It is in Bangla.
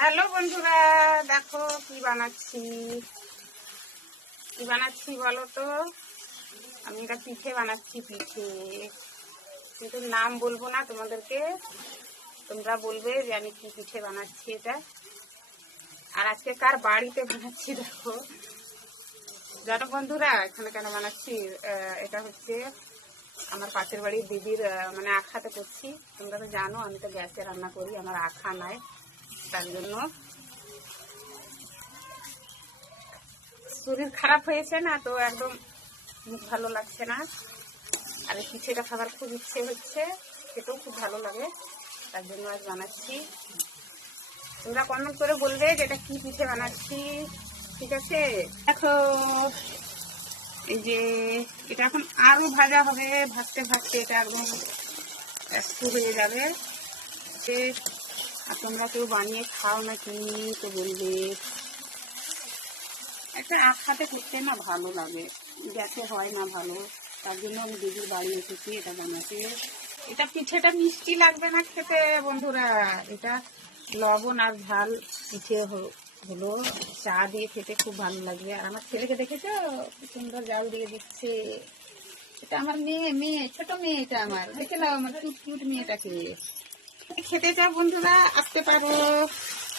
হ্যালো বন্ধুরা, দেখো কি বানাচ্ছি বলো তো। আমি এটা পিঠে বানাচ্ছি, পিঠে কিন্তু নাম বলবো না তোমাদেরকে, তোমরা বলবে যে আমি কি পিঠে বানাচ্ছি এটা। আর আজকে কার বাড়িতে বানাচ্ছি দেখো, জানো বন্ধুরা এখানে কেন বানাচ্ছি। এটা হচ্ছে আমার পাশের বাড়ির দিদির মানে আখাতে করছি। তোমরা তো জানো আমি তো গ্যাসে রান্না করি, আমার আখা নাই, তার জন্য শরীর খারাপ হয়েছে না, তো একদম মুখ ভালো লাগছে না। আর এই পিঠেটা খাবার খুব ইচ্ছে হচ্ছে, খেতেও খুব ভালো লাগে, তার জন্য আজ বানাচ্ছি। তোমরা কমেন্ট করে বলবে যে এটা কি পিঠে বানাচ্ছি, ঠিক আছে। দেখো এই যে এটা এখন আরো ভাজা হবে, ভাজতে ভাজতে এটা একদম একটু হয়ে যাবে। আর তোমরা কেউ বানিয়ে খাও নাকি তো বলবে। একটা আখাতে করতে না ভালো লাগে, গ্যাসে হয় না ভালো, তার জন্য আমি দিদির বাড়ি এসেছি এটা বানাতে। এটা পিঠেটা মিষ্টি লাগবে না খেতে বন্ধুরা, এটা লবণ আর ঝাল পিঠে হলো, চা দিয়ে খেতে খুব ভালো লাগবে। আর আমার ছেলেকে দেখেছো কি সুন্দর জাল দিয়ে দিচ্ছে। এটা আমার মেয়ে ছোট মেয়ে, এটা আমার দেখে নাও, আমার কিউট কিউট মেয়েটাকে। খেতে চাও বন্ধুরা, আসতে পারো।